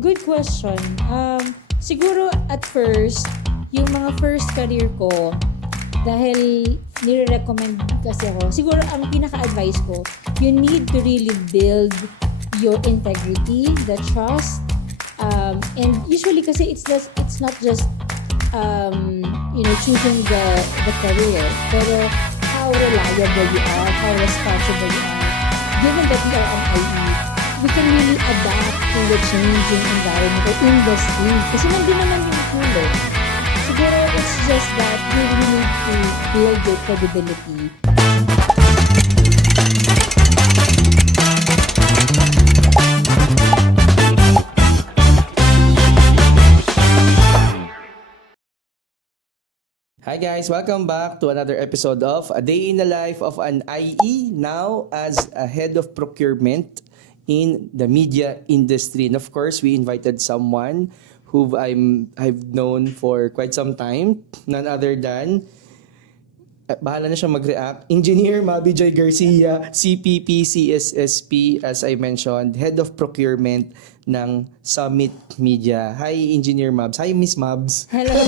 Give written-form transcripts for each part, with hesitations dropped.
Good question. Siguro at first, yung mga first career ko, dahil nire-recommend kasi ako, siguro ang pinaka-advice ko, you need to really build your integrity, the trust, and usually kasi it's not just choosing the career, pero how reliable you are, how responsible you are. Given that we are an IE, we can really adapt to the changing environment or industry. Kasi nandun naman yung tulo. Siguro it's just that you really need to build your credibility. Hi guys, welcome back to another episode of A Day in the Life of an IE, now as a head of procurement in the media industry. And of course, we invited someone who I've known for quite some time, none other than bahala na siya mag-react. Engineer Mabby Joy Garcia, CPP, CSSP, as I mentioned, Head of Procurement ng Summit Media. Hi, Engineer Mabs. Hi, Miss Mabs. Hello.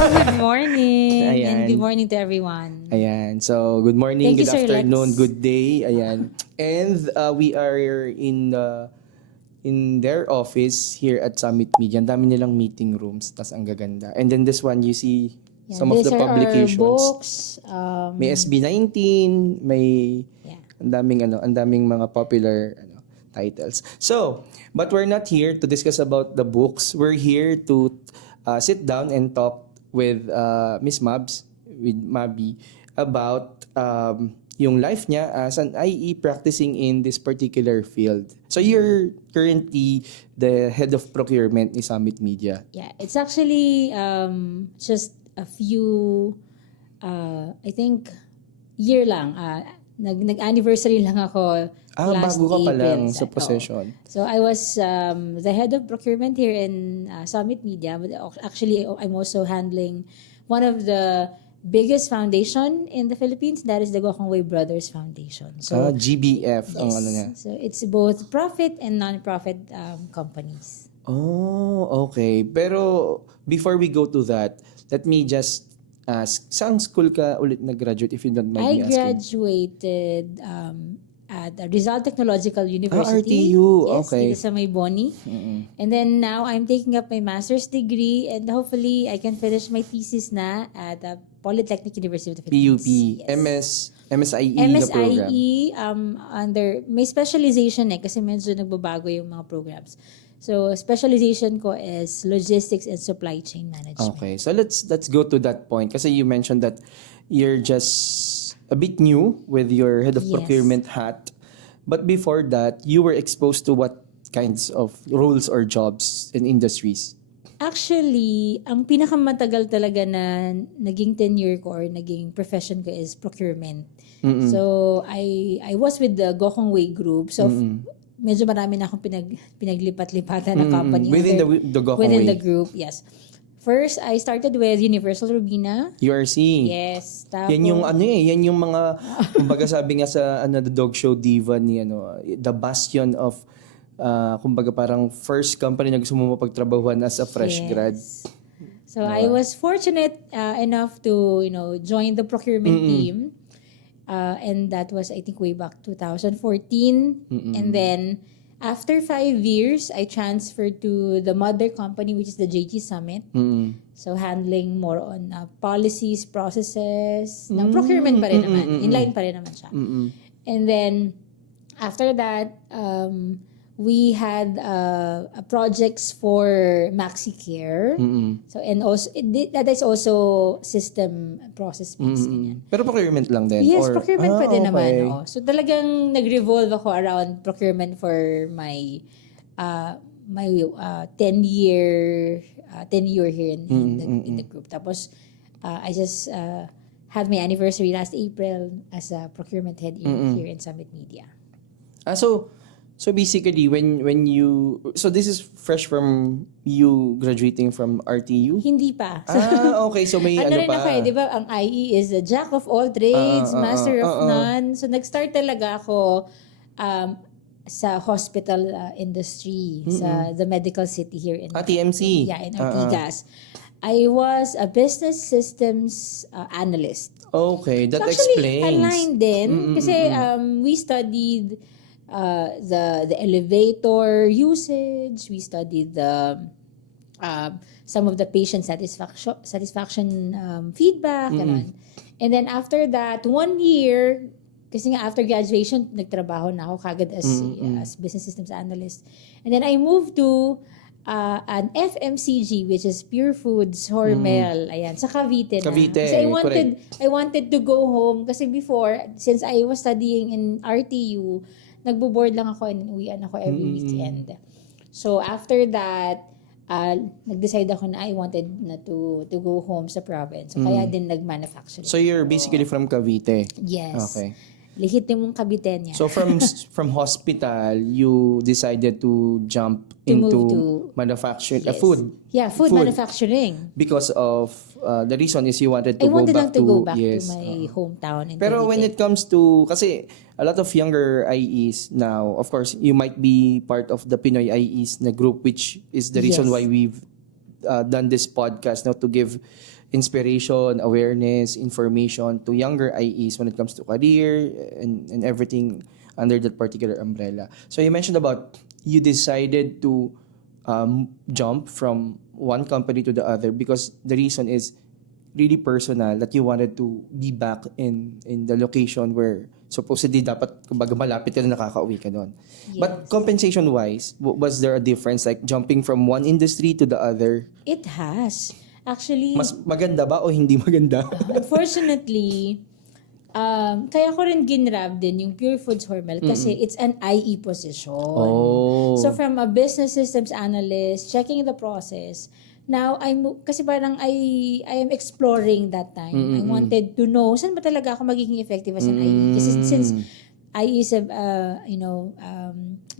Good morning. Ayan. And good morning to everyone. Ayan. So, good morning, Thank you, good Sir afternoon, Lex. good day. Ayan. And we are in their office here at Summit Media. Ang dami nilang meeting rooms, tas ang gaganda. And then this one, you see some of These the are publications. Our books. May SB19, may ang daming mga popular titles. So, but we're not here to discuss about the books. We're here to sit down and talk with Miss Mabs, with Mabby, about yung life niya as an IE practicing in this particular field. So you're currently the head of procurement ni Summit Media. Yeah, it's actually just a few, I think, year lang. Nag-anniversary lang ako last Bago ka pa April. lang sa possession. So I was the head of procurement here in Summit Media, but actually I'm also handling one of the biggest foundation in the Philippines, that is the Gokongwei Brothers Foundation. So GBF ang yes, ano niya. so it's both profit and non-profit companies. Oh, okay. Pero before we go to that, let me just ask, saan school ka ulit nag-graduate if you don't mind I me asking? graduated at Rizal Technological University. RTU, Yes, okay. dito sa may Boni. And then now I'm taking up my master's degree and hopefully I can finish my thesis na at Polytechnic University of the Philippines. PUP, Yes. MSIE na program. MSIE, under, may specialization kasi medyo nagbabago yung mga programs. So, specialization ko is logistics and supply chain management. Okay, so let's go to that point. Kasi you mentioned that you're just a bit new with your head of Yes. procurement hat. But before that, you were exposed to what kinds of roles or jobs and industries? Actually, ang pinakamatagal talaga na naging tenure ko or naging profession ko is procurement. So, I was with the Gokongwei Group. So, medyo marami na akong pinaglipat-lipatan na company. Within the Gokongwei. Within the group, yes. First, I started with Universal Robina. URC. Yes. Tapos, Yan yung yan yung mga kumbaga sabi nga sa the dog show diva ni the bastion of kumbaga parang first company na gusto mo mapagtrabahuan as a fresh grad. So I was fortunate enough to join the procurement team. And that was, I think, way back 2014. And then, after 5 years, I transferred to the mother company, which is the JG Summit. So, handling more on policies, processes, ng procurement pa rin naman. Inline pa rin naman siya. And then, after that, we had projects for MaxiCare. So, and also, that is also system process-based. Pero procurement lang din? Yes, or, procurement pa din naman. okay. Oh. So talagang nag-revolve ako around procurement for my 10-year here in the group. Tapos I just had my anniversary last April as a procurement head here in Summit Media. So basically, when you... So this is fresh from you graduating from RTU? Hindi pa. Okay. So may ano rin pa? ako di ba? Ang IE is a jack of all trades, master of none. So nag-start talaga ako sa hospital industry, sa the medical city here in TMC. Yeah, in Ortigas. I was a business systems analyst. Okay, that So actually, explains. aligned din. Kasi we studied the elevator usage. We studied the some of the patient satisfaction feedback. Ganun. And then after that, 1 year, kasi nga after graduation, nagtrabaho na ako kagad as business systems analyst. And then I moved to an FMCG, which is Pure Foods, Hormel, ayan, sa Cavite na. Cavite, Kasi I wanted to go home kasi before, since I was studying in RTU, nagbo-board lang ako and uwian ako every weekend. So after that, nag-decide ako na I wanted na to go home sa province. So kaya din nag-manufacturing. So you're basically from Cavite? Yes. Okay. Lehitimong Caviteña. So from hospital, you decided to jump into manufacturing, Yes. food. Yeah, food manufacturing. Because of the reason is you wanted to I wanted go lang back to to go back to yes. my hometown in Pero when Cavite. it comes to, kasi a lot of younger IEs now, of course, you might be part of the Pinoy IEs na group, which is the reason Yes. why we've done this podcast now, to give inspiration, awareness, information to younger IEs when it comes to career and everything under that particular umbrella. So you mentioned about you decided to jump from one company to the other because the reason is really personal, that you wanted to be back in the location where supposedly dapat kumbaga malapit ka na nakakauwi ka doon. But compensation wise, was there a difference like jumping from one industry to the other? It has. Actually, Mas maganda ba o hindi maganda? unfortunately, kaya ko rin ginrab din yung Pure Foods Hormel kasi it's an IE position. Oh. So from a business systems analyst, checking the process, now kasi parang I am exploring that time. I wanted to know saan ba talaga ako magiging effective as an IE. Kasi since IE is a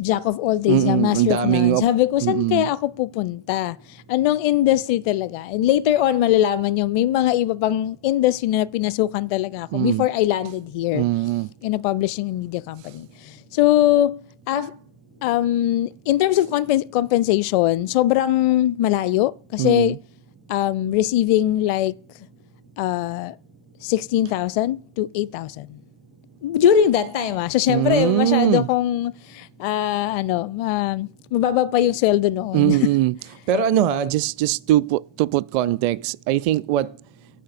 jack of all trades, master of none. Sabi ko, saan kaya ako pupunta? Anong industry talaga? And later on, malalaman nyo, may mga iba pang industry na pinasukan talaga ako before I landed here in a publishing and media company. So, in terms of compensation, sobrang malayo kasi receiving like 16,000 to 8,000. During that time, So, syempre, masyado kong, mababa pa yung sweldo noon. Pero just to put context, I think what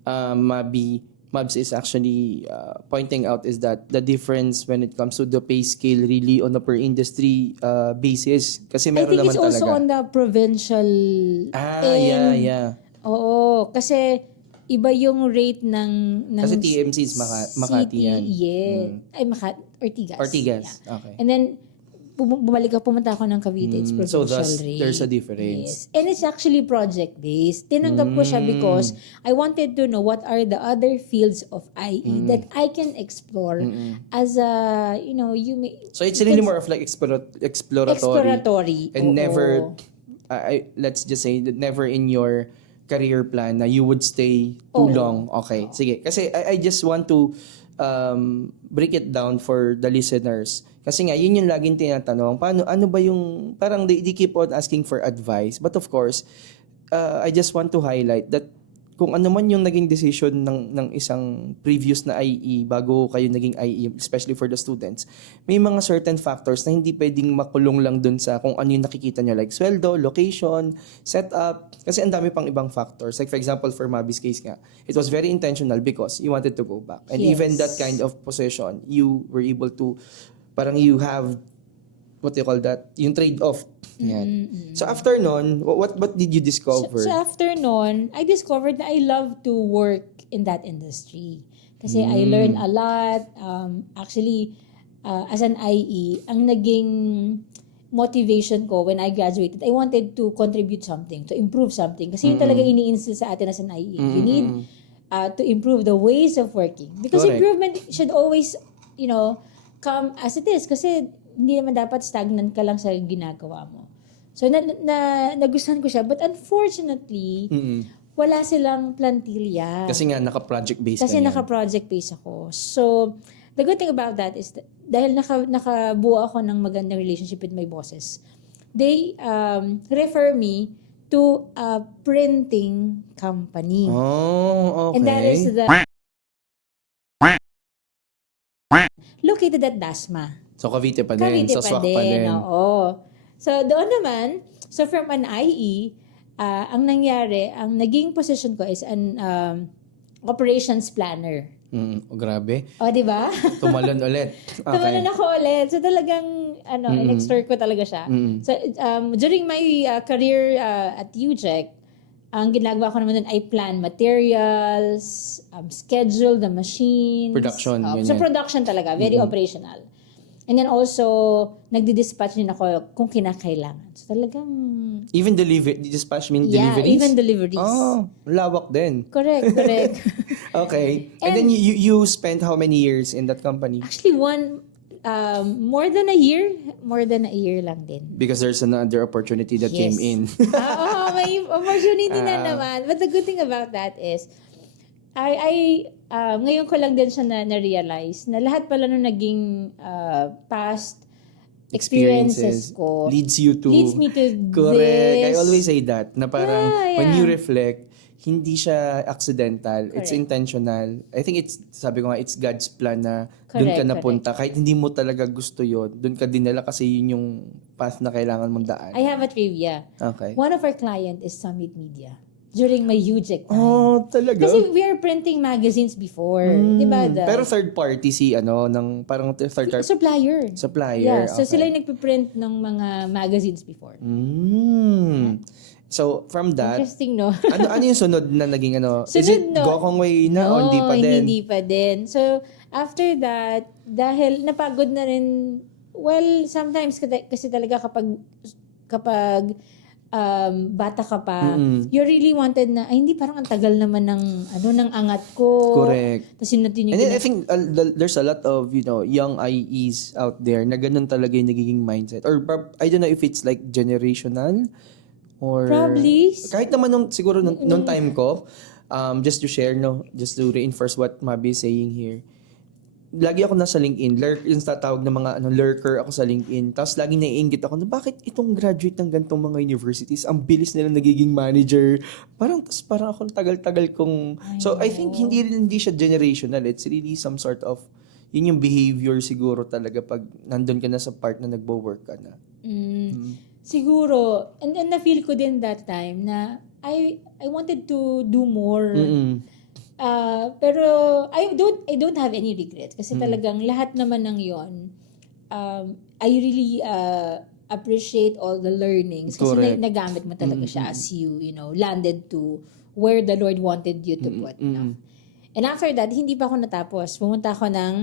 Mabs is actually pointing out is that the difference when it comes to the pay scale really on a per industry basis. Kasi I meron think naman it's also talaga. on the provincial Yeah. Oo, kasi iba yung rate ng Kasi TMC is Makati city, yan. Ay, Ortigas. Ortigas, Yeah. okay. And then, pumunta ako ng Cavite, it's So provincial thus, rate. there's a difference. Yes. And it's actually project-based. Tinanggap ko siya because I wanted to know what are the other fields of IE that I can explore as a, you may... So it's really more of like exploratory. And oo. never, let's just say that never in your career plan na you would stay too long. Okay, sige. Kasi I just want to break it down for the listeners. Kasi nga, yun yung laging tinatanong. Ano ba yung, parang they keep on asking for advice. But of course, I just want to highlight that kung ano man yung naging decision ng isang previous na IE bago kayo naging IE, especially for the students, may mga certain factors na hindi pwedeng makulong lang dun sa kung ano yung nakikita nyo, like sweldo, location, setup, kasi ang dami pang ibang factors. Like for example, for Mabi's case nga, it was very intentional because you wanted to go back. And even that kind of position, you were able to, parang you have, what do you call that? Yung trade-off. Yan. So after nun, what did you discover? So after nun, I discovered na I love to work in that industry. Kasi I learned a lot. Actually, as an IE, ang naging motivation ko when I graduated, I wanted to contribute something, to improve something. Kasi yun talaga ini-instill sa atin as an IE. You need to improve the ways of working. Because Correct. improvement should always, come as it is. Kasi hindi naman dapat stagnant ka lang sa ginagawa mo. So, nagustuhan ko siya. But unfortunately, wala silang plantilla. Kasi nga, naka-project based Kasi ka niyan. naka-project base ako. So, the good thing about that is that dahil nakabuo ako ng magandang relationship with my bosses, they refer me to a printing company. Oh, okay. And that is located at Dasma. So, Cavite pa din. Cavite So, pa swak pa din. din, oo. So, doon naman, so from an IE, ang nangyari, ang naging position ko is an operations planner. Grabe. O, di ba? Tumalon ulit. Okay. Tumalon ako ulit. So, talagang, in-explore ko talaga siya. So, during my career at UJEC, ang ginagawa ko naman doon ay plan materials, schedule the machines. Production, So, ganyan. production talaga. Very operational. And then also, nagdi-dispatch din ako kung kinakailangan. So, talagang... Even dispatch mean Yeah, deliveries? even deliveries. Oh, lawak din. Correct. Okay. And then you spent how many years in that company? Actually, more than a year. More than a year lang din. Because there's another opportunity that came in. May opportunity na naman. But the good thing about that is, ngayon ko lang din siya na-realize na lahat pala nung naging past experiences ko leads me to correct. this. I always say that na parang Yeah. when you reflect, hindi siya accidental. It's Correct. intentional. I think sabi ko nga, it's God's plan na doon ka Correct, napunta. Kahit hindi mo talaga gusto yon, doon ka dinala kasi yun yung path na kailangan mong daan. I have a trivia. Okay. One of our client is Summit Media during my UJEC time. Oh, talaga? Kasi we are printing magazines before. Di ba? Pero third party ng parang third party Supplier. supplier. Yeah. So, okay. sila yung nagpiprint ng mga magazines before. So, from that, Interesting, no? ano yung sunod na naging Is Sunod, it no? Gokong Way na o hindi pa din? Hindi pa din. So, after that, dahil napagod na rin, well, sometimes kasi talaga kapag bata ka pa, you really wanted na, ay hindi, parang ang tagal naman ng angat ko. Correct. Tapos yun natin yung And then I think there's a lot of, young IEs out there na ganun talaga yung nagiging mindset. Or I don't know if it's like generational or... Probably. Kahit naman siguro nung time ko, just to share, just to reinforce what Mabi is saying here. Lagi ako nasa LinkedIn, yung tatawag ng mga lurker ako sa LinkedIn. Tapos lagi naiinggit ako na bakit itong graduate ng gantong mga universities, ang bilis nila nagiging manager. Parang ako tagal-tagal kong... So I think hindi siya generational. It's really some sort of, yun yung behavior siguro talaga pag nandun ka na sa part na nagbo-work ka na. Siguro, and na-feel ko din that time na I wanted to do more. Pero I don't have any regrets kasi talagang lahat naman ng yon I really appreciate all the learnings kasi nagamit mo talaga siya as you landed to where the Lord wanted you to put. No? And after that, hindi pa ako natapos. Pumunta ako ng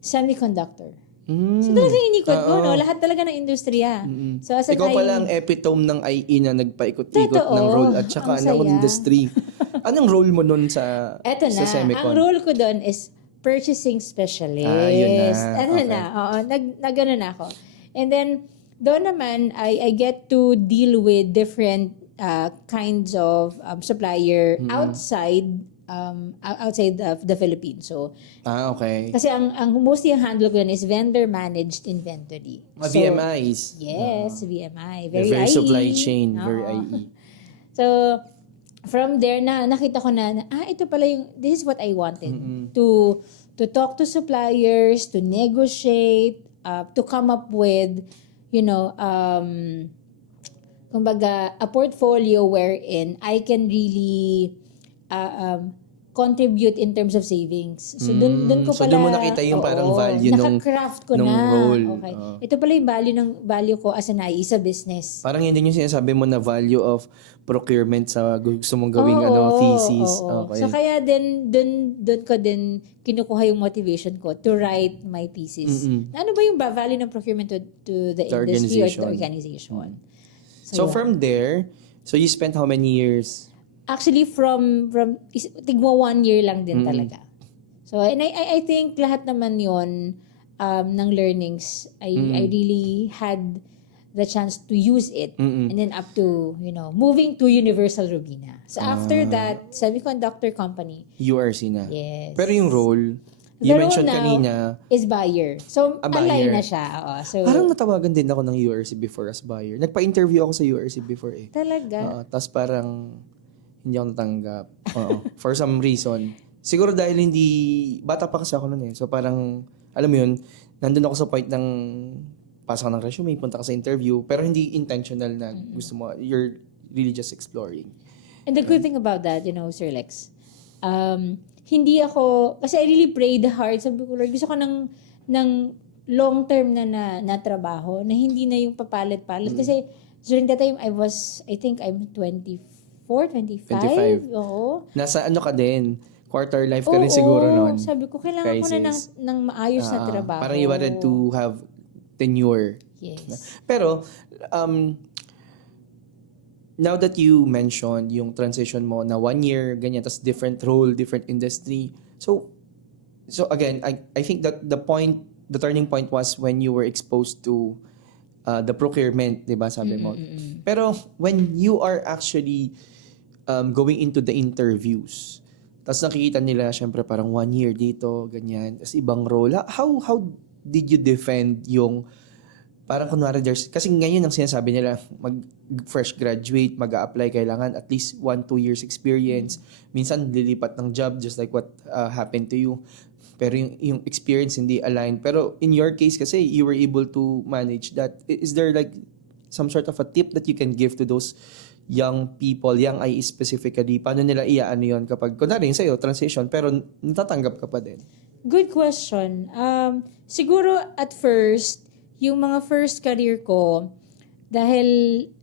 semiconductor. So talagang inikot ko, no? Lahat talaga ng industriya. So as Ikaw pala ang epitome ng IE na nagpaikot-ikot Totoo. ng role at saka Ang ng saya. industry. Anong role mo nun sa semicon? Ang role ko doon is purchasing specialist. Yun na. Okay. Oo, nagano na ako. And then, doon naman, I get to deal with different kinds of supplier outside of the Philippines. So, Okay. kasi ang mostly ang handle ko yun is vendor managed inventory. VMIs. Yes, VMI. Very Very IE. supply chain. Very Oo. IE. So, from there nakita ko na ito pala this is what I wanted. To talk to suppliers, to negotiate, to come up with, kumbaga, a portfolio wherein I can really contribute in terms of savings. So, dun ko So, pala... dun mo nakita yung parang value naka-craft ko nung na. role. Okay. Ito pala yung value ko as an IE sa business. Parang yun din yung sinasabi mo na value of procurement sa gusto mong gawing thesis. Oo. Okay. So kaya din dun ko din kinukuha yung motivation ko to write my thesis. Ano ba yung value ng procurement to the industry or to the organization? So from there, so you spent how many years? Actually from tigmo 1 year lang din talaga. So and I think lahat naman yon ng learnings I really had the chance to use it and then up to moving to Universal Robina. So after that semiconductor company, URC na. yes. Pero yung role, You The mentioned role now kanina, is buyer. So, a buyer. align na siya. Oo. So, parang natawagan din ako ng URC before as buyer. Nagpa-interview ako sa URC before eh. talaga. Tapos parang hindi ako natanggap. Oo. For some reason. Siguro dahil hindi, bata pa kasi ako noon eh. So parang, alam mo yun, nandun ako sa point ng pasok ka ng resume, punta ka sa interview, pero hindi intentional na gusto mo. You're really just exploring. And the good thing about that, Sir Lex, hindi ako, kasi I really prayed hard. Sabi ko, Lord, gusto ko ng long term na trabaho, na hindi na yung papalit-palit. Kasi during that time, I think I'm 24, 25. 25. Oo. Nasa ano ka din, quarter life ka rin siguro noon. Sabi ko, kailangan ko na ng maayos na trabaho. Parang you wanted to have tenure. Yes. Pero, now that you mentioned yung transition mo na 1 year, ganyan, tas different role, different industry. So again, I think that the turning point was when you were exposed to the procurement, di ba, sabi mo. Pero when you are actually going into the interviews, tas nakikita nila, syempre parang 1 year dito, ganyan, tas ibang role. How did you defend yung parang kunwari kasi ngayon ang sinasabi nila, fresh graduate, mag-a-apply, kailangan at least 1-2 years experience. Minsan lilipat ng job just like what happened to you. Pero yung experience hindi aligned. Pero in your case kasi, you were able to manage that. Is there like some sort of a tip that you can give to those young people, young IE specifically? Paano nila iaano yun kapag, kunwari yung sa'yo, transition, pero natatanggap ka pa din? Good question. Siguro at first, yung mga first career ko, dahil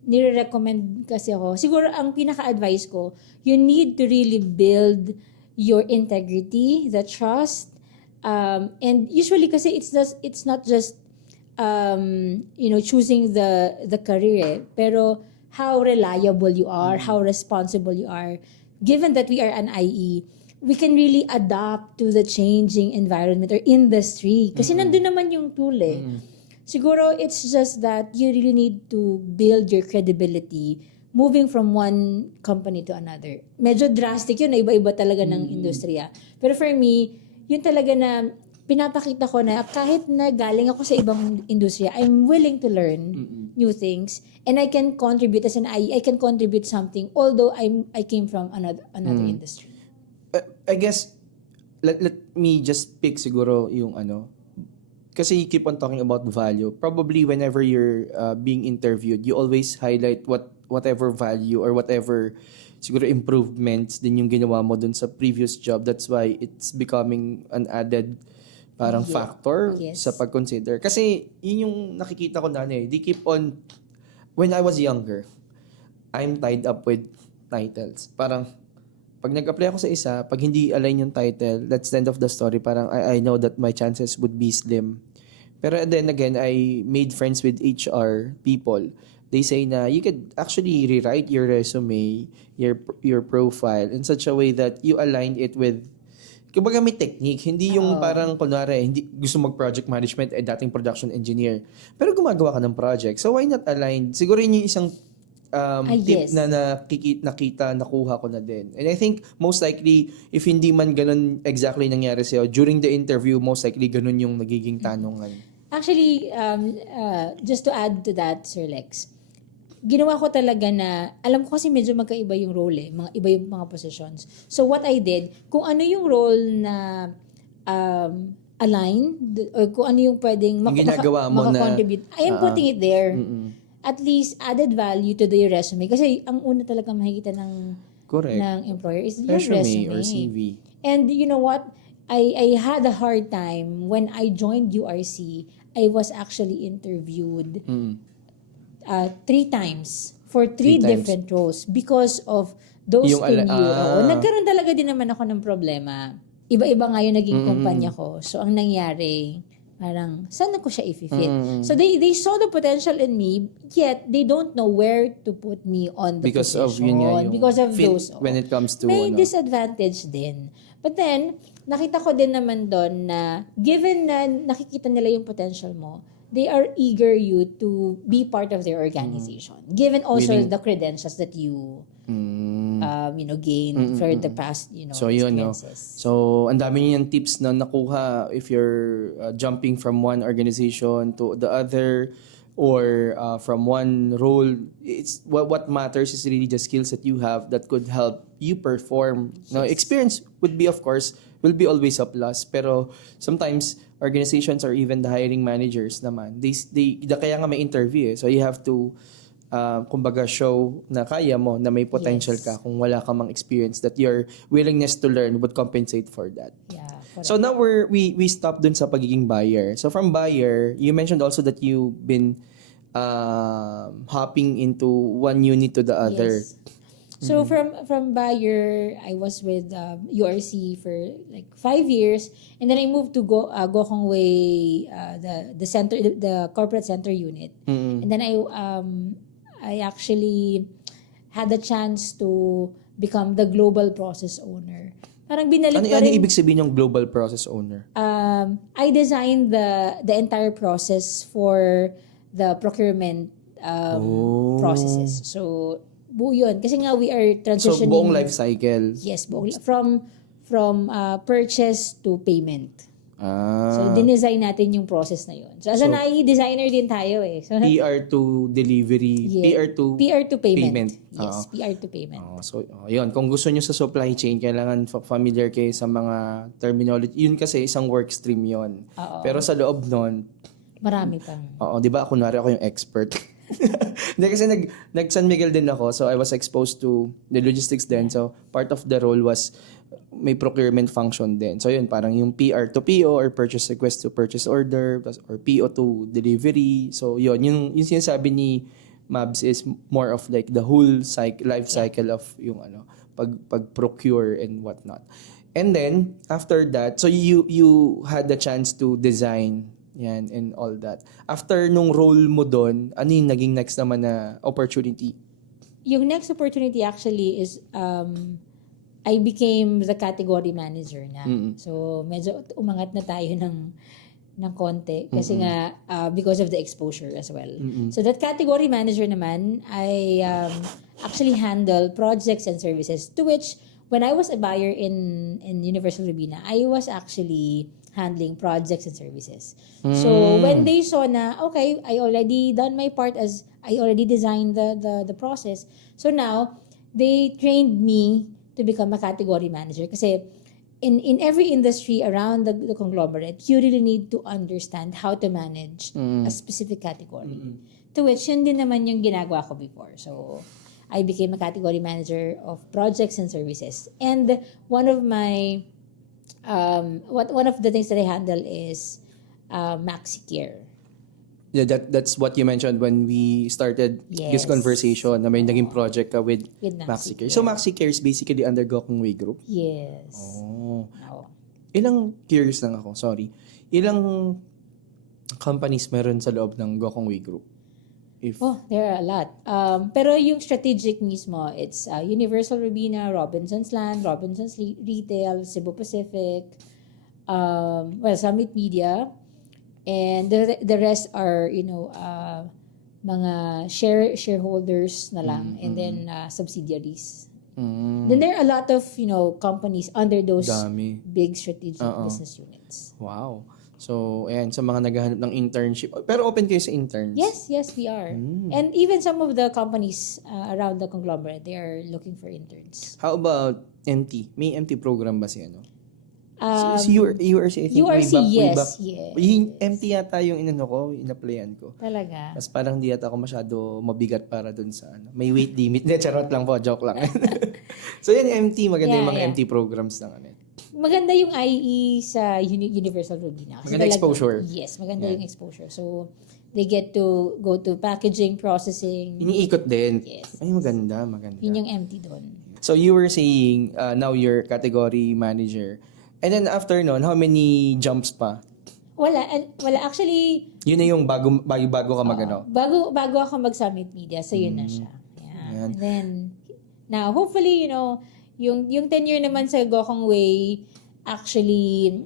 nire-recommend kasi ako, siguro ang pinaka-advice ko, you need to really build your integrity, the trust, and usually kasi it's not just choosing the career, pero how reliable you are, how responsible you are. Given that we are an IE, we can really adapt to the changing environment or industry. Kasi nandun naman yung tool eh. Siguro it's just that you really need to build your credibility moving from one company to another. Medyo drastic yun, iba-iba talaga ng industriya. Pero for me, yun talaga na pinapakita ko na kahit na galing ako sa ibang industriya, I'm willing to learn new things and I can contribute as an IE. I can contribute something although I came from another industry. I guess let me just pick siguro yung kasi you keep on talking about value. Probably whenever you're being interviewed, you always highlight whatever value or whatever siguro improvements din yung ginawa mo dun sa previous job. That's why it's becoming an added parang factor sa pag-consider. Kasi yun yung nakikita ko na they keep on, when I was younger, I'm tied up with titles. Parang pag nag-apply ako sa isa, pag hindi align yung title, that's the end of the story. Parang I know that my chances would be slim. Pero then again, I made friends with HR people. They say na you could actually rewrite your resume, your profile in such a way that you align it with, kumbaga may technique. Hindi yung parang kunwari, hindi gusto mag-project management dating production engineer. Pero gumagawa ka ng project. So why not align? Siguro yun yung isang tip na nakuha ko na din. And I think most likely, if hindi man ganun exactly nangyari sa'yo, during the interview, most likely ganun yung nagiging tanungan. Actually, just to add to that, Sir Lex, ginawa ko talaga na, alam ko kasi medyo magkaiba yung role iba yung mga positions. So what I did, kung ano yung role na align, or kung ano yung pwedeng makakontribute, I am putting it there. At least added value to your resume. Kasi ang una talaga makikita ng employer is your resume or CV. And you know what? I had a hard time when I joined URC. I was actually interviewed 3 times for 3 different roles because of those tenure. Nagkaroon talaga din naman ako ng problema. Iba-iba nga yung naging kumpanya ko. So ang nangyari, parang saan ko siya i-fit? So they saw the potential in me, yet they don't know where to put me on the because position. Because of those. When it comes to may disadvantage din. But then, nakita ko din naman doon na given na nakikita nila yung potential mo, they are eager you to be part of their organization. Given also Willing. the credentials that you gained for the past, So yun, no. experiences. So ang dami niyan tips na nakuha if you're jumping from one organization to the other or from one role. It's what matters is really the skills that you have that could help you perform. Now, experience would be, of course, will be always a plus, pero sometimes organizations or even the hiring managers naman, kaya nga may interview eh. So you have to kumbaga show na kaya mo, na may potential Yes. ka kung wala ka mang experience, that your willingness to learn would compensate for that. Yeah, correct. So now we stopped dun sa pagiging buyer. So from buyer, you mentioned also that you've been hopping into one unit to the other. Yes. So from buyer, I was with URC for like 5 years, and then I moved to Gokong Way, the center, the corporate center unit, and then I actually had the chance to become the global process owner. Parang binalik Ano pa rin. ibig sabihin yung global process owner? I designed the entire process for the procurement processes. So buo yun. Kasi nga we are So transitioning. buong life cycle. Yes, buong, from purchase to payment. Ah. So dinesign natin yung process na yun. So as an IE designer din tayo eh. So, PR to delivery, yeah, PR to payment. Oo. Yes, PR to payment. So, yun. Kung gusto nyo sa supply chain, kailangan familiar kayo sa mga terminology. Yun kasi isang work stream yun. Oo. Pero sa loob nun, Marami pang. di ba, kunwari ako yung expert. Hindi kasi nag San Miguel din ako, so I was exposed to the logistics din. So, part of the role was may procurement function din. So, yun, parang yung PR to PO or purchase request to purchase order or PO to delivery. So, yun. Yung sinasabi ni Mabs is more of like the whole life cycle of yung pag-procure and whatnot. And then, after that, so you had the chance to design yan and all that. After nung role mo doon, ano yung naging next naman na opportunity? Yung next opportunity actually is I became the category manager na. So medyo umangat na tayo ng konti kasi nga because of the exposure as well. So that category manager naman, I actually handle projects and services, to which when I was a buyer in Universal Robina, I was actually handling projects and services. So when they saw na, okay, I already done my part as I already designed the process. So now, they trained me to become a category manager. Kasi in every industry around the conglomerate, you really need to understand how to manage a specific category. To which, yun din naman yung ginagawa ko before. So, I became a category manager of projects and services. And one of my one of the things that I handle is MaxiCare. Yeah, that's what you mentioned when we started this Yes. conversation na may naging project ka with With MaxiCare. MaxiCare. So MaxiCare is basically under Gokong Way Group? Yes. Oh. Oo. Curious lang ako, sorry. Ilang companies meron sa loob ng Gokong Way Group? There are a lot. Pero yung strategic mismo, it's Universal Robina, Robinsons Land, Robinsons Retail, Cebu Pacific, Summit Media, and the rest are, mga shareholders na lang, and then subsidiaries. Then there are a lot of, companies under those Dami. big strategic business units. Wow. So, ayan, sa mga naghahanap ng internship. Pero open kayo sa interns? Yes, we are. And even some of the companies around the conglomerate, they are looking for interns. How about MT? May MT program ba siya, no? So URC, I think, URC, way yes, back. yes. Yung MT yata yung in-applyan ko. Talaga. Tapos parang di yata ako masyado mabigat para dun sa may weight limit. Hindi, charot lang po, joke lang. So yan, MT, maganda yung mga MT programs ng ano. Maganda yung IE sa Universal Robina. Maganda exposure. Yes, maganda yung exposure. So, they get to go to packaging, processing. Iniikot din. Yes. Ay, maganda. Yun yung MT doon. So you were saying, now you're category manager. And then after nun, how many jumps pa? Wala. Actually, Yun na yung bago ka magano. bago ako mag-Summit Media, so yun na siya. Yeah. And then, now, hopefully, yung tenure naman sa Gokong Way, actually,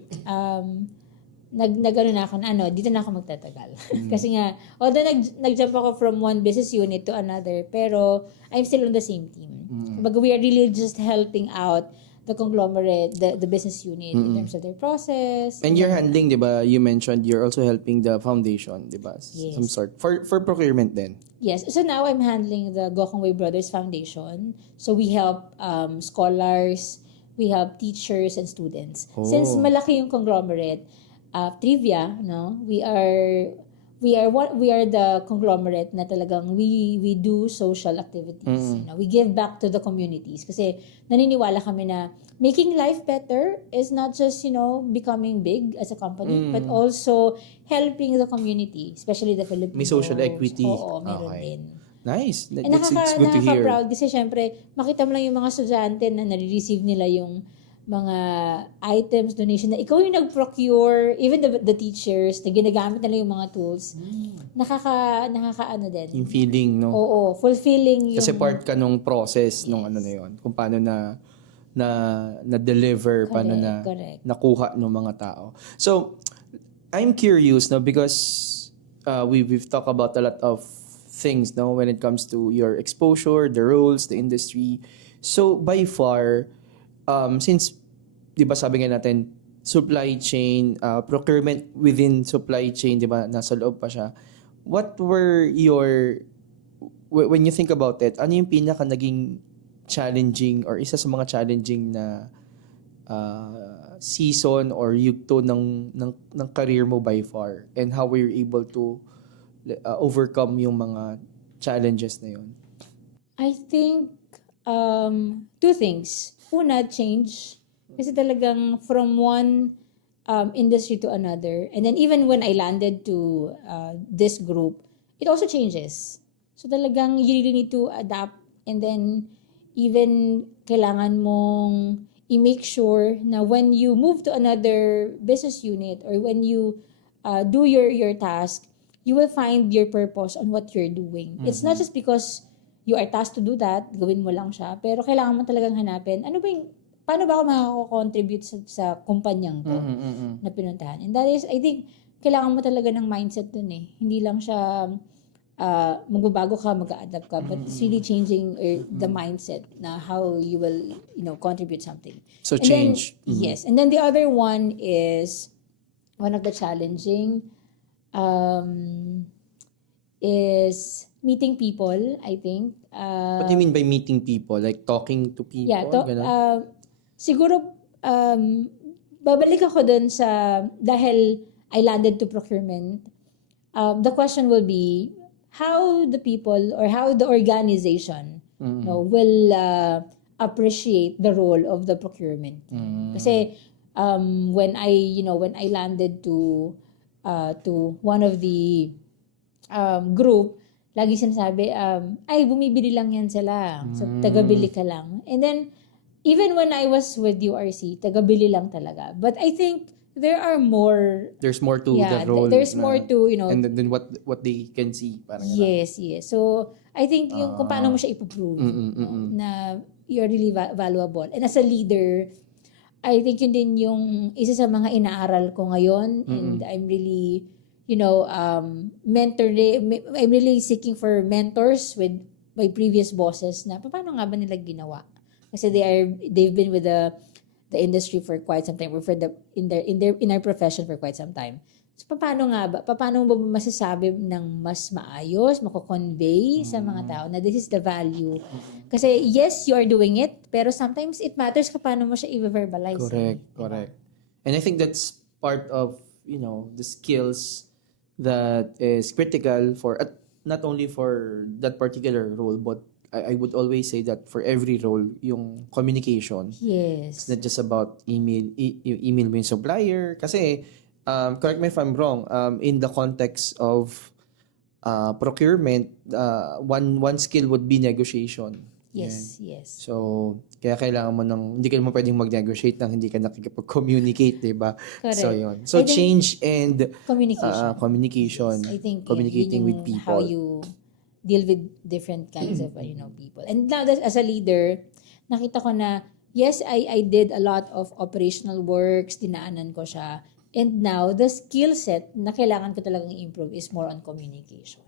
nag-ano na ako na dito na ako magtatagal. Kasi nga, although nag-jump ako from one business unit to another, pero I'm still on the same team. But we are really just helping out the conglomerate, the business unit in terms of their process. And you're handling, di ba, you mentioned you're also helping the foundation, di ba? Yes. Some sort. For procurement then. Yes. So now I'm handling the Gokong Wei Brothers Foundation. So we help scholars, we help teachers and students. Since malaki yung conglomerate, trivia, no? We are the conglomerate na talagang we do social activities. We give back to the communities kasi naniniwala kami na making life better is not just becoming big as a company but also helping the community, especially the Filipinos. May social equity. Oo, meron din. Nice. And It's good to hear. nakaka-proud kasi syempre makita mo lang yung mga estudyante na nare-receive nila yung mga items, donation na ikaw yung nag-procure, even the teachers, na ginagamit nila yung mga tools. Nakaka-ano din. Yung feeling, no? Oo, fulfilling yung... Kasi part ka nung process nung ano na yun. Kung paano na-deliver, paano correct. nakuha ng mga tao. So, I'm curious, no, because we've talked about a lot of things, no, when it comes to your exposure, the roles, the industry. So, by far, since, di ba sabi nga natin, supply chain, procurement within supply chain, di ba, nasa loob pa siya. What were when you think about it, ano yung pinaka naging challenging or isa sa mga challenging na season or yugto ng career mo by far? And how were you able to overcome yung mga challenges na yun? I think two things. Una, change. Kasi talagang from one industry to another. And then even when I landed to this group, it also changes. So talagang you really need to adapt. And then even kailangan mong i-make sure na when you move to another business unit or when you do your task, you will find your purpose on what you're doing. It's not just because you are tasked to do that, gawin mo lang siya, pero kailangan mo talagang hanapin, paano ba ako makaka-contribute sa kumpanyang to na pinuntahan? And that is, I think, kailangan mo talaga ng mindset dun eh. Hindi lang siya magbabago ka, mag-a-adapt ka, but it's really changing the mindset na how you will, contribute something. So And change. Then, yes. And then the other one is, one of the challenging is meeting people, I think. What do you mean by meeting people? Like talking to people? Yeah, Ganun? siguro babalik ako dun dahil I landed to procurement. The question will be how the people or how the organization will appreciate the role of the procurement. Kasi when I landed to one of the group, lagi sinasabi, bumibili lang yan sila. So, tagabili ka lang. And then, even when I was with URC, tagabili lang talaga. But I think there are more... There's more to the role. There's more to, And then what they can see. Parang yes. So, I think yung kung paano mo siya ipoprove na you're really valuable. And as a leader, I think yun din yung isa sa mga inaaral ko ngayon. And I'm really... I'm really seeking for mentors with my previous bosses na paano nga ba nila ginawa? Kasi they've been with the industry for quite some time or in our profession for quite some time. So paano mo ba masasabi ng mas maayos, mako-convey sa mga tao na this is the value? Kasi yes, you are doing it, pero sometimes it matters kung paano mo siya i-verbalize. Correct. And I think that's part of, the skills that is critical for not only for that particular role, but I would always say that for every role, yung communication. Yes. It's not just about email mo yung supplier. Kasi, correct me if I'm wrong, in the context of procurement, one skill would be negotiation. Yes. So, kaya kailangan mo hindi ka naman pwedeng mag-negotiate nang hindi ka nakikipag-communicate, diba? Correct. So, yun. So, change and communication. Yes, I think communicating with people. How you deal with different kinds of people. And now, as a leader, nakita ko na, yes, I did a lot of operational works, dinaanan ko siya. And now, the skill set na kailangan ko talagang i-improve is more on communication.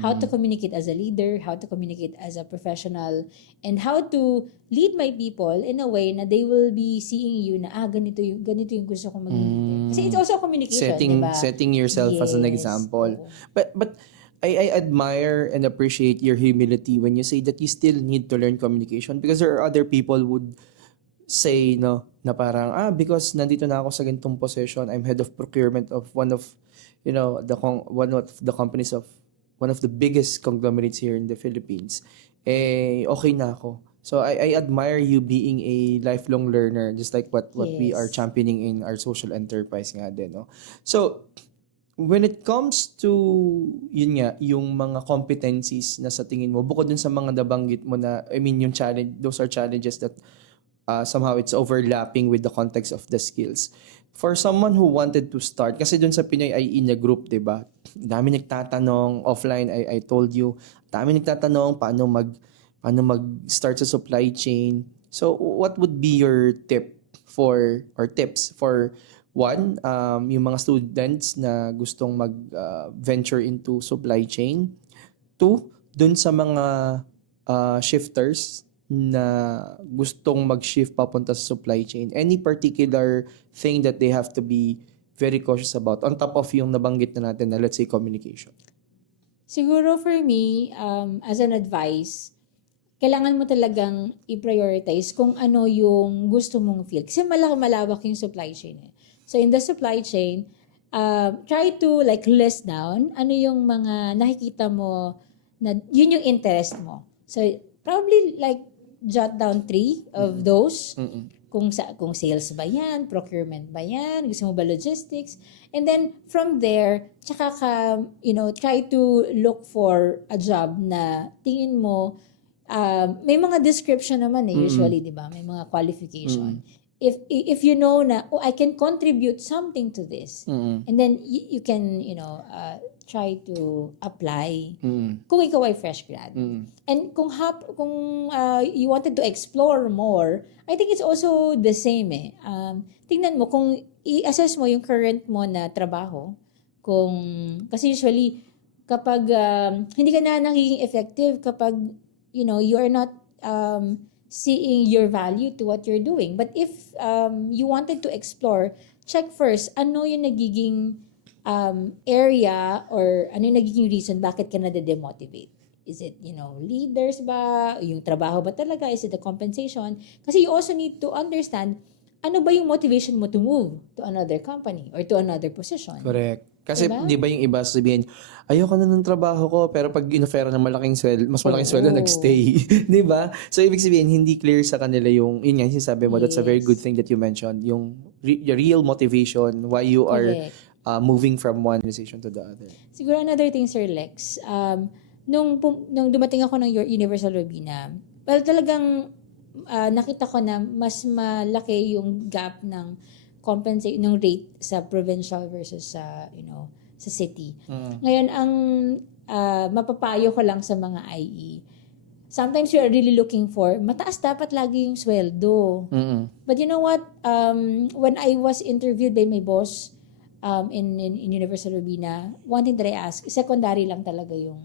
How to communicate as a leader, how to communicate as a professional, and how to lead my people in a way na they will be seeing you na, ganito yung gusto kong maging leader. Kasi it's also communication, diba? Setting yourself as an Yes. example. Oo. But I admire and appreciate your humility when you say that you still need to learn communication, because there are other people would say no na parang because nandito na ako sa ganitong position, I'm head of procurement of one of the companies of one of the biggest conglomerates here in the Philippines, okay na ako. So I admire you being a lifelong learner, just like what we are Yes. championing in our social enterprise nga din, no? So when it comes to yun nga, yung mga competencies na sa tingin mo, bukod dun sa mga nabanggit mo na, I mean, yung challenge, those are challenges that somehow it's overlapping with the context of the skills. For someone who wanted to start, kasi dun sa Pinoy IE na group, diba? Dami nagtatanong, offline, I told you, dami nagtatanong paano mag-start sa supply chain. So, what would be your tips for one, yung mga students na gustong mag-venture into supply chain? Two, dun sa mga shifters na gustong mag-shift papunta sa supply chain, any particular thing that they have to be very cautious about on top of yung nabanggit na natin na let's say communication? Siguro for me, as an advice, kailangan mo talagang i-prioritize kung ano yung gusto mong field. Kasi malawak yung supply chain. So in the supply chain, try to like list down ano yung mga nakikita mo na yun yung interest mo. So probably like jot down 3 of those. Kung sales ba yan, procurement ba yan, gusto mo ba logistics, and then from there, tsaka ka, try to look for a job na tingin mo, may mga description naman usually, di ba? May mga qualification. If you know na, I can contribute something to this, and then you can, try to apply kung ikaw ay fresh grad. And kung you wanted to explore more, I think it's also the same tingnan mo, kung i-assess mo yung current mo na trabaho, kasi usually, kapag hindi ka na nagiging effective, kapag, you are not seeing your value to what you're doing. But if you wanted to explore, check first, ano yung nagiging area or ano yung nagiging reason bakit ka na-demotivate. Is it, leaders ba? Yung trabaho ba talaga? Is it the compensation? Kasi you also need to understand ano ba yung motivation mo to move to another company or to another position. Correct. Kasi Diba? di ba yung iba sabihin, ayoko na ng trabaho ko, pero pag inofera ng mas malaking sweldo, nagstay. Di ba? So ibig sabihin, hindi clear sa kanila yun nga, sinasabi mo, that's a very good thing that you mentioned, yung real motivation, why you are moving from one organization to the other. Siguro another thing, Sir Lex, nung dumating ako ng Universal Robina, well, talagang nakita ko na mas malaki yung gap ng ng rate sa provincial versus sa city. Ngayon, ang mapapayo ko lang sa mga IE, sometimes you are really looking for, mataas dapat lagi yung sweldo. But you know what? When I was interviewed by my boss in Universal Robina, one thing that I asked, secondary lang talaga yung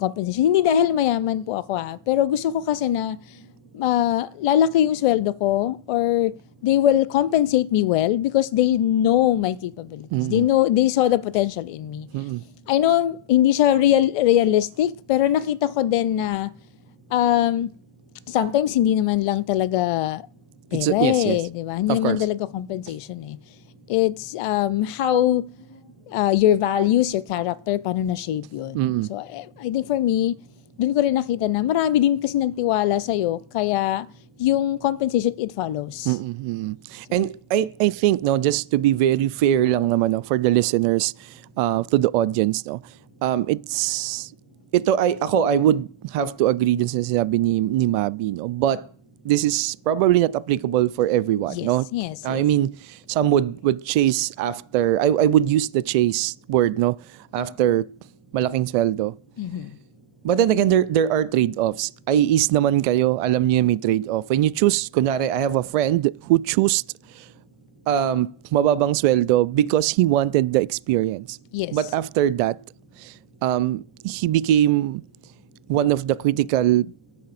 compensation. Hindi dahil mayaman po ako pero gusto ko kasi na lalaki yung sweldo ko, or they will compensate me well because they know my capabilities. They saw the potential in me. I know hindi siya realistic, pero nakita ko din na sometimes hindi naman lang talaga pera yes. di ba? Hindi naman talaga compensation It's how your values, your character, paano na-shape yun. So I think for me, doon ko rin nakita na marami din kasi nagtiwala sa'yo, kaya yung compensation, it follows. And I think, just to be very fair lang naman for the listeners, to the audience, I would have to agree dun sa sinabi ni Mabi, but this is probably not applicable for everyone, Yes. I mean, some would chase after, I would use the chase word, after malaking sweldo. But then again, there are trade-offs. IEs naman kayo, alam niyo may trade-off. When you choose, kunwari, I have a friend who chose mababang sweldo because he wanted the experience. Yes. But after that, he became one of the critical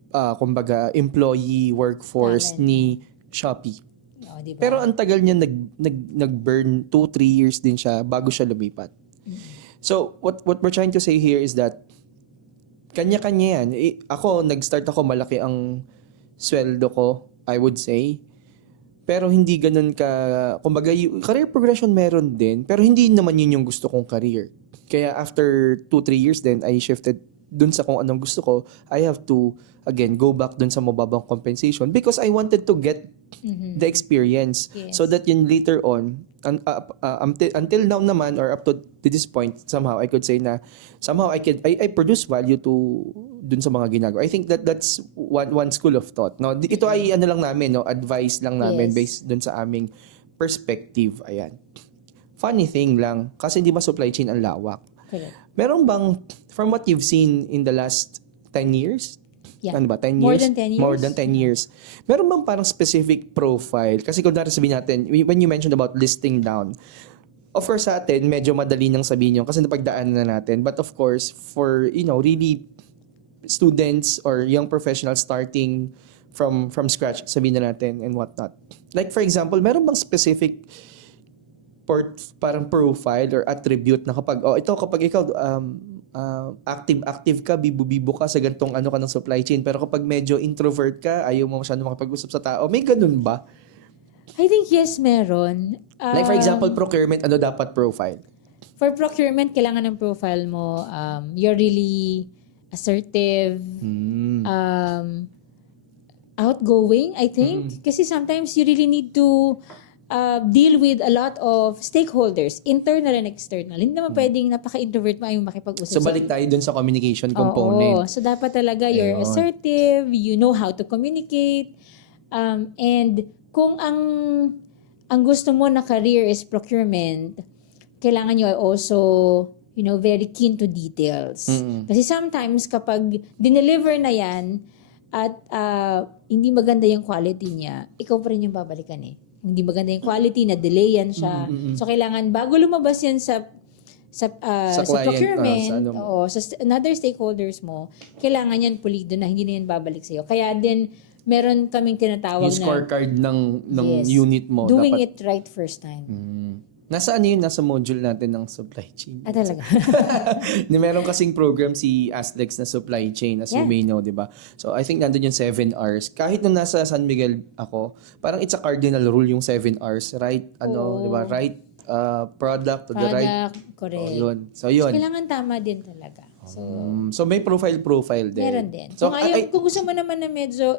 kumbaga employee workforce Talent. ni Shopee. Oh, diba? Pero ang tagal niya nag-burn 2-3 years din siya bago siya lumipat. So what we're trying to say here is that kanya-kanya yan. Ako, nag-start ako, malaki ang sweldo ko, I would say. Pero hindi ganun kumbaga, career progression meron din, pero hindi naman yun yung gusto kong career. Kaya after 2-3 years then I shifted dun sa kung anong gusto ko. I have to, again, go back dun sa mababang compensation because I wanted to get the experience. Yes. So that yun later on, until now naman, or up to this point, somehow I could say na, somehow I produce value to dun sa mga ginagawa. I think that's one school of thought. No? Ito ay ano lang namin, no? Advice lang namin Yes. based dun sa aming perspective. Ayan. Funny thing lang, kasi di ba supply chain ang lawak? Correct. Meron bang, from what you've seen in the last 10 years? Yeah. Ano ba, 10 More years? than 10 years. More than 10 years. Meron bang parang specific profile? Kasi kung sabihin natin, when you mentioned about listing down, of course sa atin, medyo madali nang sabihin yun kasi napagdaanan na natin. But of course, for, really students or young professionals starting from scratch, sabihin na natin and whatnot. Like for example, meron bang specific parang profile or attribute na kapag ikaw active ka, bibo ka sa gantong ka ng supply chain, pero kapag medyo introvert ka, ayaw mo masyadong makipag-usap sa tao, may ganun ba? I think yes, meron. Like for example, procurement, ano dapat profile? For procurement, kailangan ng profile mo, you're really assertive, outgoing, I think. Kasi sometimes you really need to deal with a lot of stakeholders, internal and external. Hindi naman pwedeng napaka-introvert mo ayaw makipag-usap. So balik tayo dun sa communication Oo. component. So dapat talaga you're Ayun. assertive, you know how to communicate, and kung ang gusto mo na career is procurement, kailangan nyo ay also, very keen to details. Kasi sometimes kapag dineliver na yan at hindi maganda yung quality niya, ikaw pa rin yung babalikan eh. Hindi maganda yung quality, na-delay yan siya. So kailangan bago lumabas yan sa client, procurement, sa ano mo. sa another stakeholders mo, kailangan yan pulido na hindi na yan babalik sa'yo. Kaya din, meron kaming tinatawag Yung na scorecard ng Yes. unit mo. doing dapat, it right first time. Nasa ano yun? Nasa module natin ng supply chain. Talaga. Meron kasing program si Aslex na supply chain, as you Yeah. may know, di ba? So, I think nandun yung 7 hours. Kahit nung nasa San Miguel ako, parang it's a cardinal rule yung 7 hours. Right, di ba? Right product to the right. Correct. Yun. So, yun. Kailangan tama din talaga. So, may profile din. Meron din. So, Kung gusto mo naman na medyo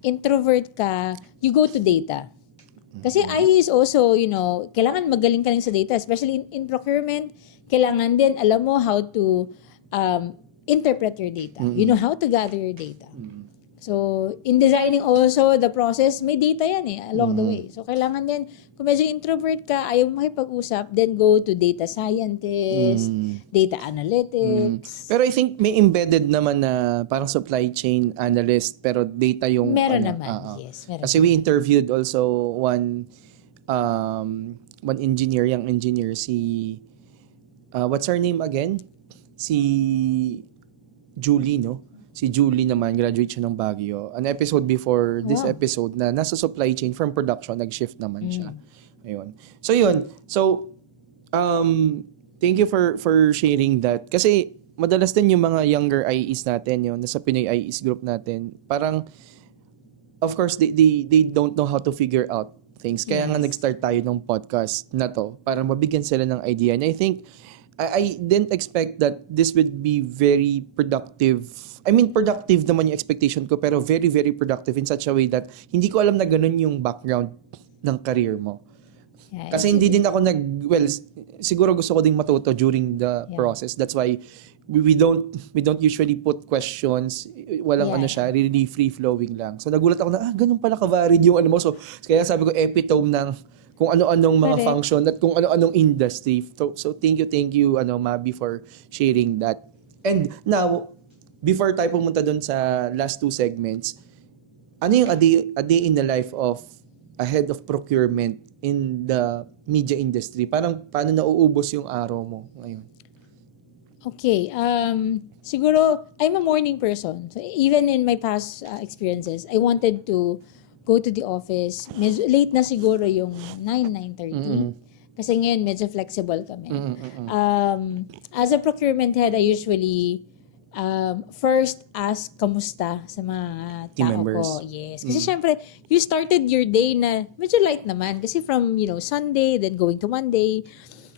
introvert ka, you go to data. Kasi IE is also, kailangan magaling ka rin sa data, especially in procurement, kailangan din alam mo how to interpret your data. You know how to gather your data. So, in designing also the process, may data yan along the way. So, kailangan din, kung medyo introvert ka, ayaw mo makipag-usap, then go to data scientist, data analytics. Pero I think may embedded naman na parang supply chain analyst, pero data yung... Meron naman, yes. Meron. Kasi we interviewed also one engineer, young engineer, si... what's her name again? Si Julie, no? Si Julie naman, graduate siya ng Baguio. An episode before this episode na nasa supply chain from production, nag-shift naman siya. Ayun. So, yun. So, thank you for sharing that. Kasi, madalas din yung mga younger IEs natin, yun, nasa Pinoy IEs group natin, parang, of course, they don't know how to figure out things. Kaya nga nag-start tayo ng podcast na to, para mabigyan sila ng idea. And I think, I didn't expect that this would be very productive. I mean, productive naman yung expectation ko, pero very, very productive in such a way that hindi ko alam na ganun yung background ng career mo. Yeah, Kasi hindi din ako siguro gusto ko ding matuto during the process. That's why we don't usually put questions. Walang really free-flowing lang. So nagulat ako na, ganun pala ka-varied yung ano mo. So kaya sabi ko, epitome ng kung ano-anong mga function at kung ano-anong industry. So thank you, Mabi, for sharing that. And now, before tayo pumunta dun sa last two segments, ano yung a day in the life of a head of procurement in the media industry? Parang paano nauubos yung araw mo ngayon? Okay. Siguro, I'm a morning person. So, even in my past experiences, I wanted to go to the office. Medyo late na siguro yung 9:30. Kasi ngayon, medyo flexible kami. As a procurement head, I usually first ask kamusta sa mga Team tao members. ko. Yes. Kasi syempre, you started your day na medyo light naman. Kasi from, Sunday, then going to Monday,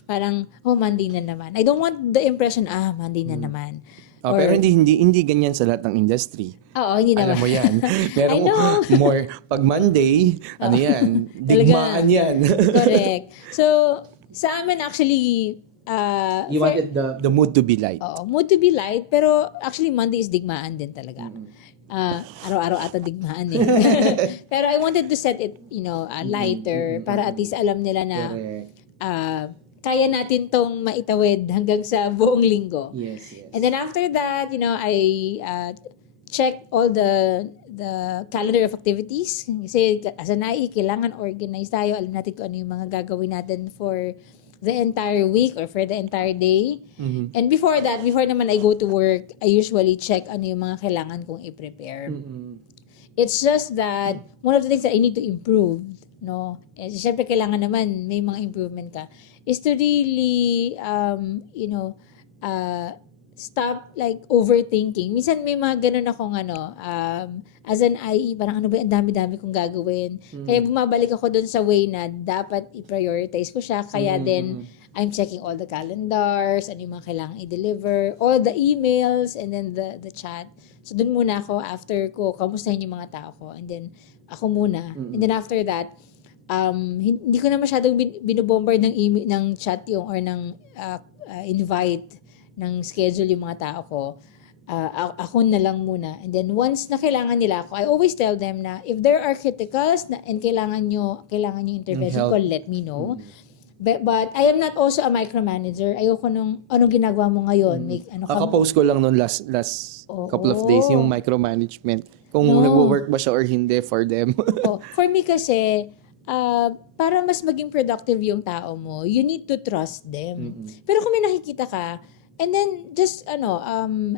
parang, Monday na naman. I don't want the impression, Monday na naman. Oh, pero hindi ganyan sa lahat ng industry. Oo, hindi naman. Alam mo yan. Meron I know. more. Pag Monday, ano yan? Digmaan yan. Correct. So, sa amin actually, You wanted the mood to be light. oo, mood to be light, pero actually Monday is digmaan din talaga. Araw-araw ata digmaan eh. Pero I wanted to set it, lighter para at least alam nila na kaya natin tong maitawid hanggang sa buong linggo. Yes. And then after that, I check all the calendar of activities. Kasi as an IE, kailangan organize tayo. Alam natin kung ano yung mga gagawin natin for the entire week or for the entire day. And before naman I go to work, I usually check ano yung mga kailangan kong i-prepare. It's just that one of the things that I need to improve, siyempre kailangan naman may mga improvement ka, is to really, stop like overthinking. Minsan may mga ganun akong as an IE, parang ano ba, ang dami-dami kong gagawin. Kaya bumabalik ako dun sa way na dapat i-prioritize ko siya. Kaya then, I'm checking all the calendars, ano yung mga kailangan i-deliver, all the emails, and then the chat. So dun muna ako, after ko, kamustahin yung mga tao ko. And then, ako muna. And then after that, hindi ko na masyadong binobombard ng email, ng chat yung, or ng invite ng schedule yung mga tao ko. Ako na lang muna. And then once na kailangan nila ako, I always tell them na if there are criticals and kailangan nyo intervention ko, let me know. But I am not also a micromanager. Ayoko nung anong ginagawa mo ngayon. Kakapost ko lang noon last couple of days yung micromanagement. Kung nagwo-work ba siya or hindi for them. For me kasi, para mas maging productive yung tao mo, you need to trust them. Pero kung may nakikita ka, and then just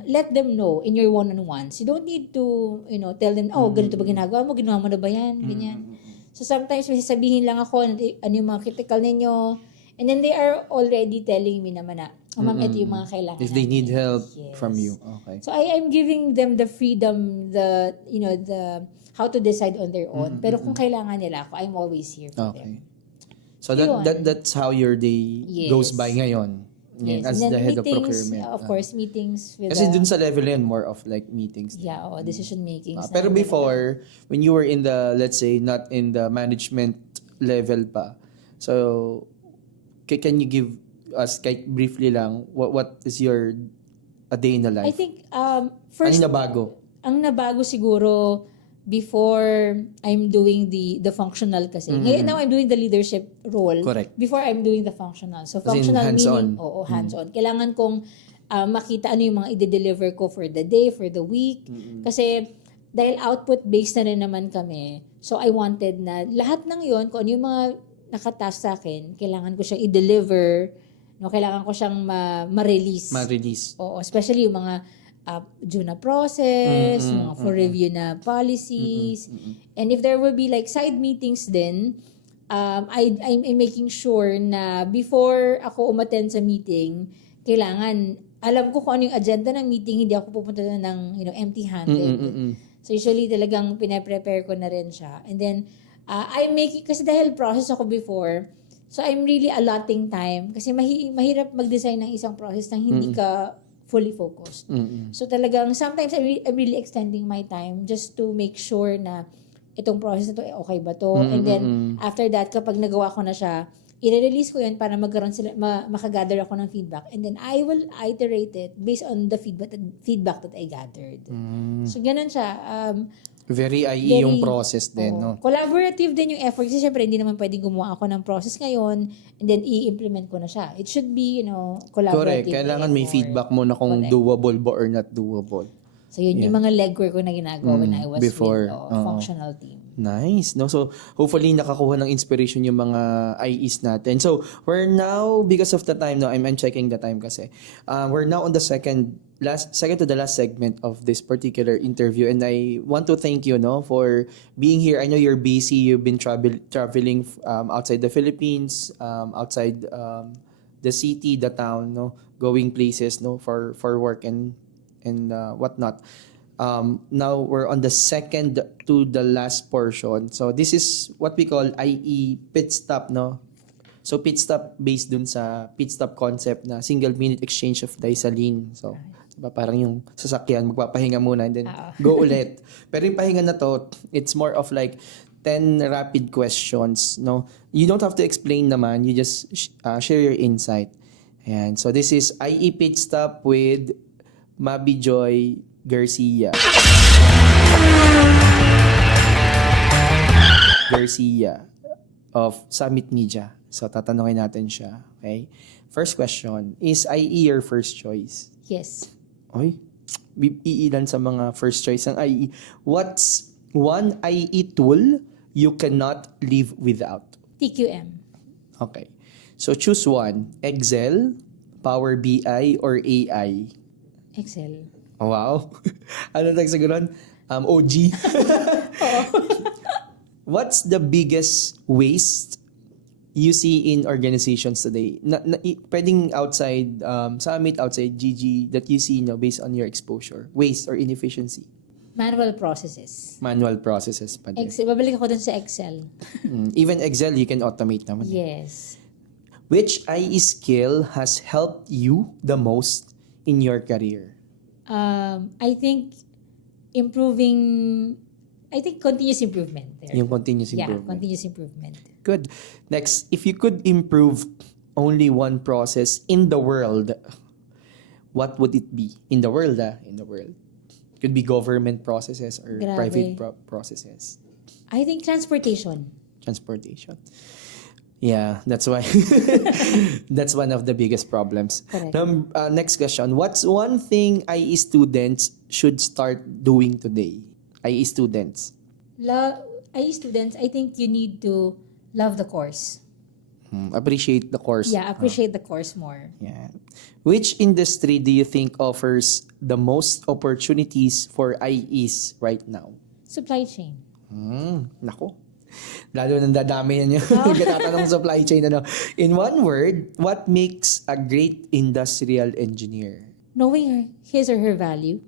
let them know in your one-on-ones. You don't need to tell them, ganito ba ginagawa mo? Ginawa mo na ba yan? Ganyan. So sometimes may sasabihin lang ako ano yung mga critical ninyo. And then they are already telling me naman na, ma'am, ito yung mga kailangan If they need natin. help from you. Okay. So I am giving them the freedom, the how to decide on their own. Pero kung kailangan nila ako, I'm always here for them. So that's how your day goes by ngayon. Yes. As And then the head of meetings, procurement. of course, meetings with Kasi dun sa level yun, more of like meetings. yeah, decision making. Pero before, when you were in the, let's say, not in the management level pa, so can you give us kahit briefly lang, what is your a day in the life? I think, first, ano nabago? ang nabago siguro before I'm doing the functional kasi. Ngayon, now I'm doing the leadership role. Correct. Before I'm doing the functional. So As in functional hands-on. meaning, hands-on. Kailangan kong makita ano yung mga i-deliver ko for the day, for the week. Kasi dahil output-based na rin naman kami, so I wanted na lahat ng yon kung ano yung mga nakatask sa akin, kailangan ko siyang i-deliver, kailangan ko siyang ma-release. Ma-release. Oo, especially yung mga due na process, mga for review na policies. And if there will be like side meetings then, I'm making sure na before ako umattend sa meeting, kailangan, alam ko kung ano yung agenda ng meeting, hindi ako pupunta na ng empty-handed. So usually talagang pinaprepare ko na rin siya. And then, I'm making, kasi dahil process ako before, so I'm really allotting time. Kasi mahirap mag-design ng isang process nang hindi ka fully focused. So talagang sometimes I'm really extending my time just to make sure na itong process na to, okay ba to? And then after that, kapag nagawa ko na siya, i-release ko yun para magkaroon sila, makagather ako ng feedback. And then I will iterate it based on the feedback that I gathered. So ganun siya. Very IE yung process din, no? Collaborative din yung effort. Kasi syempre, hindi naman pwedeng gumawa ako ng process ngayon and then i-implement ko na siya. It should be, collaborative. Correct. Kailangan may feedback mo na kung doable ba or not doable. So yun yung mga legwork ko na ginagawa when I was before, with functional team. Nice. No? So, hopefully, nakakuha ng inspiration yung mga IEs natin. So, we're now, because of the time, no, I'm checking the time kasi. We're now on the second to the last segment of this particular interview. And I want to thank you, no, for being here. I know you're busy. You've been traveling outside the Philippines, outside the city, the town, no, going places, no, for work and whatnot. Now we're on the second to the last portion. So this is what we call IE pit stop, no? So pit stop based dun sa pit stop concept na single minute exchange of disaline. So diba, parang yung sasakyan magpapahinga muna and then go ulit. Pero yung pahinga na to, it's more of like 10 rapid questions, no? You don't have to explain naman, you just share your insight. And so this is IE pit stop with Mabi Joy Garcia of Summit Media. So, tatanungin natin siya. Okay? First question, is IE your first choice? Yes. Oy, iilan sa mga first choice ng IE. What's one IE tool you cannot live without? TQM. Okay. So, choose one. Excel, Power BI, or AI? Excel. Oh, wow. Ano tag sa ganun? OG. What's the biggest waste you see in organizations today? Pwedeng outside Summit, outside GG, that you see, no, based on your exposure. Waste or inefficiency? Manual processes. Manual processes pa din. Babalik ako dun sa Excel. Even Excel, you can automate naman. Yes. Which IE skill has helped you the most in your career? I think continuous improvement there. Yung continuous improvement. Yeah, continuous improvement. Good. Next, if you could improve only one process in the world, what would it be? In the world, In the world. Could be government processes or Grabe. private processes. I think transportation. Transportation. Yeah, that's why. That's one of the biggest problems. Correct. Next question. What's one thing IE students should start doing today? IE students. IE students, I think you need to love the course. Appreciate the course. Yeah, appreciate the course more. Yeah. Which industry do you think offers the most opportunities for IEs right now? Supply chain. Nako. Lalo nang dadami yan yung tatanong supply chain. Ano. In one word, what makes a great industrial engineer? Knowing his or her value.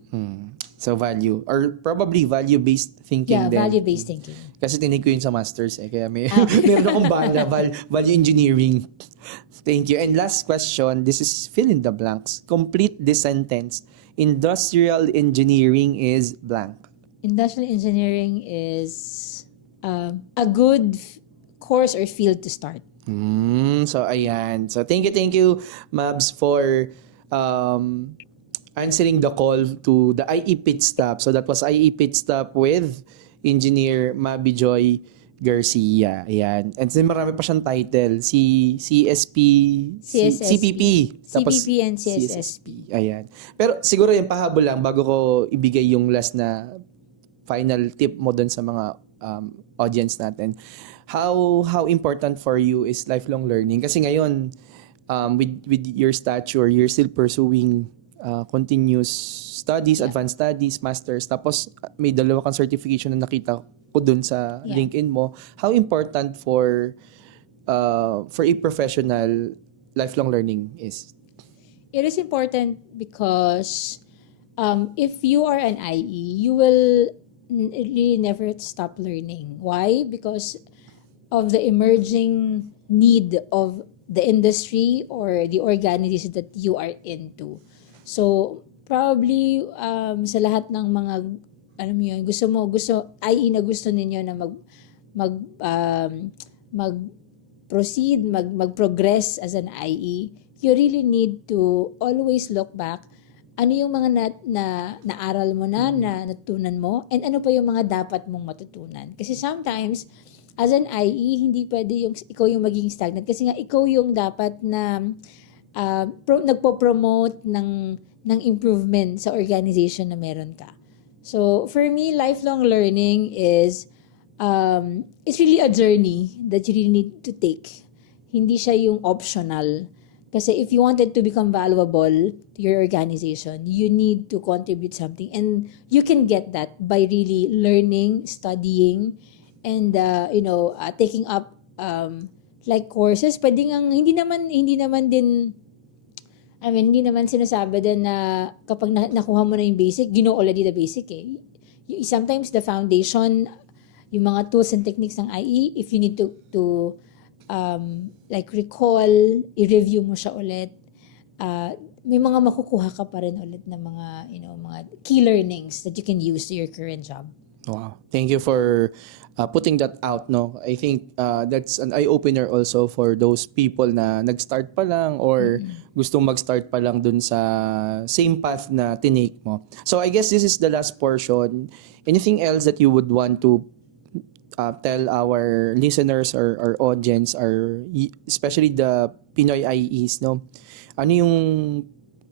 So value. Or probably value-based thinking Yeah, din. value-based thinking. Kasi tinig ko yun sa masters kaya meron akong value engineering. Thank you. And last question, this is fill in the blanks. Complete this sentence. Industrial engineering is blank. Industrial engineering is a good course or field to start. So ayan. So thank you Mabs for answering the call to the IE Pit Stop. So that was IE Pit Stop with Engineer Mabi Joy Garcia. Ayan. And then marami pa siyang title. CSP, CPP. CPP and CSSP. Ayan. Pero siguro yung pahabol lang bago ko ibigay yung last na final tip mo dun sa mga audience natin. How important for you is lifelong learning? Kasi ngayon, with your stature, you're still pursuing continuous studies, advanced studies, masters. Tapos may dalawa kang certification na nakita ko dun sa LinkedIn mo. How important for a professional lifelong learning is? It is important because if you are an IE, you will really never stop learning. Why? Because of the emerging need of the industry or the organization that you are into. So, probably sa lahat ng mga IE na gusto ninyo na mag-proceed, mag-progress as an IE, you really need to always look back ano yung mga naaral mo na natutunan mo, and ano pa yung mga dapat mong matutunan. Kasi sometimes, as an IE, hindi pwede ikaw yung maging stagnant. Kasi nga, ikaw yung dapat na nagpo-promote ng improvement sa organization na meron ka. So for me, lifelong learning is it's really a journey that you really need to take. Hindi siya yung optional. Kasi if you wanted to become valuable to your organization, you need to contribute something. And you can get that by really learning, studying, and taking up like courses. Pwede ngang, hindi naman din, hindi naman sinasabi din na kapag nakuha mo na yung basic, you know already the basic eh. Sometimes the foundation, yung mga tools and techniques ng IE, if you need to like recall, i-review mo siya ulit, may mga makukuha ka pa rin ulit na mga, mga key learnings that you can use to your current job. Wow. Thank you for putting that out, no? I think that's an eye-opener also for those people na nag-start pa lang or gustong mag-start pa lang dun sa same path na tinake mo. So I guess this is the last portion. Anything else that you would want to tell our listeners or our audience, or especially the Pinoy IEs, no? Ano yung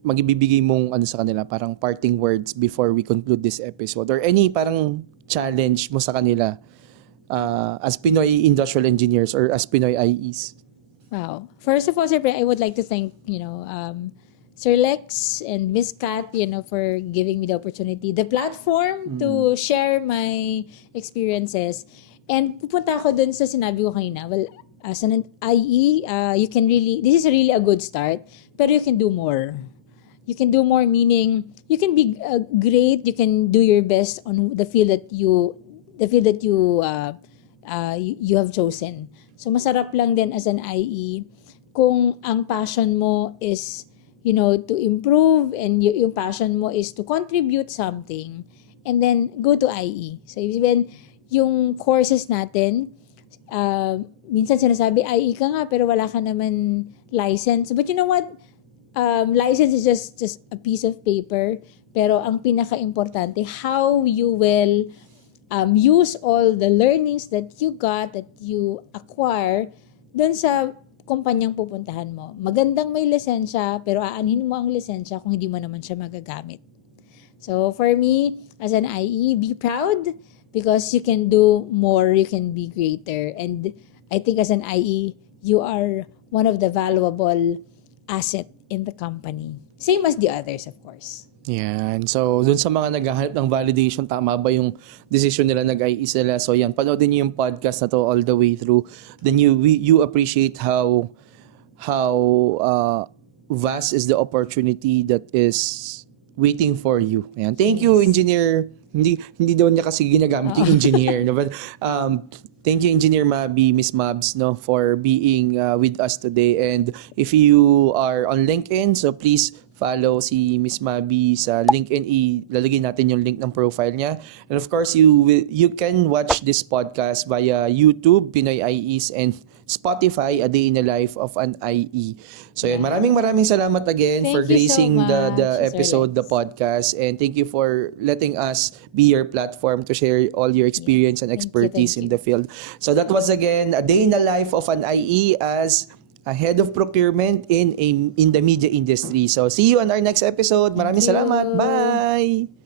magibibigay mong sa kanila, parang parting words before we conclude this episode, or any parang challenge mo sa kanila as Pinoy industrial engineers or as Pinoy IEs? Wow. First of all, siyempre, I would like to thank, Sir Lex and Miss Kat, for giving me the opportunity, the platform to share my experiences. And pupunta ako dun sa sinabi ko kanina. Well, as an IE, you can really, this is really a good start, pero you can do more. You can do more, meaning you can be great, you can do your best on the field that you have chosen. So masarap lang din as an IE kung ang passion mo is to improve, and yung passion mo is to contribute something, and then go to IE. So even yung courses natin, minsan sinasabi IE ka nga pero wala ka naman license. But you know what? License is just a piece of paper, pero ang pinaka-importante, how you will use all the learnings that you got, that you acquire dun sa kumpanyang pupuntahan mo. Magandang may lisensya, pero aanhin mo ang lisensya kung hindi mo naman siya magagamit. So for me, as an IE, be proud because you can do more, you can be greater. And I think as an IE, you are one of the valuable asset in the company. Same as the others, of course. Yan. So, dun sa mga naghahanap ng validation, tama ba yung decision nila, nag-IE sila? So, yan. Panoodin niyo yung podcast na to all the way through. Then you appreciate how vast is the opportunity that is waiting for you. Ayan. Thank you, Engineer. Hindi daw niya kasi ginagamit yung engineer. No? But, thank you, Engineer Mabi, Miss Mabs, no, for being with us today. And if you are on LinkedIn, so please follow si Miss Mabi sa LinkedIn. Ilalagay natin yung link ng profile niya. And of course, you can watch this podcast via YouTube, Pinoy IEs, and Spotify, A Day in the Life of an IE. So yan, maraming salamat again for gracing the episode, the podcast, and thank you for letting us be your platform to share all your experience and expertise in the field. So that was again A Day in the Life of an IE as a head of procurement in the media industry. So see you on our next episode. Maraming salamat. Bye!